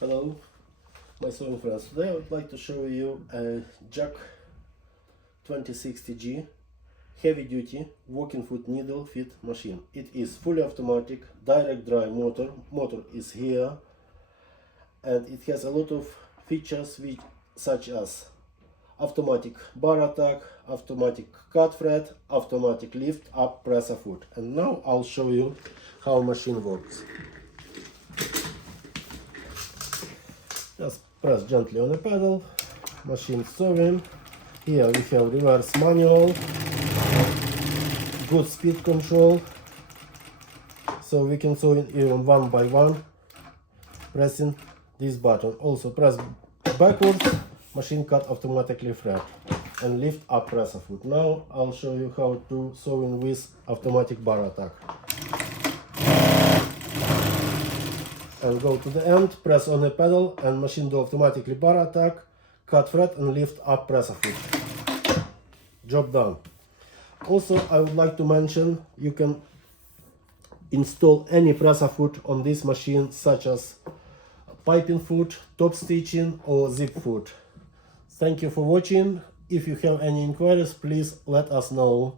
Hello, my sewing friends. Today I would like to show you a Jack 2060G heavy duty walking foot needle fit machine. It is fully automatic, direct drive motor. Motor is here, and it has a lot of features such as automatic bar attack, automatic cut thread, automatic lift up presser foot. And now I'll show you how machine works. Just press gently on the pedal, machine sewing. Here we have reverse manual, good speed control, so we can sew it even one by one, pressing this button. Also press backwards, machine cut automatically thread, and lift up presser foot. Now I'll show you how to sew in with automatic bar attack. And go to the end, press on the pedal, and machine do automatically bar attack, cut thread, and lift up presser foot. Job done. Also, I would like to mention you can install any presser foot on this machine, such as piping foot, top stitching, or zip foot. Thank you for watching. If you have any inquiries, please let us know.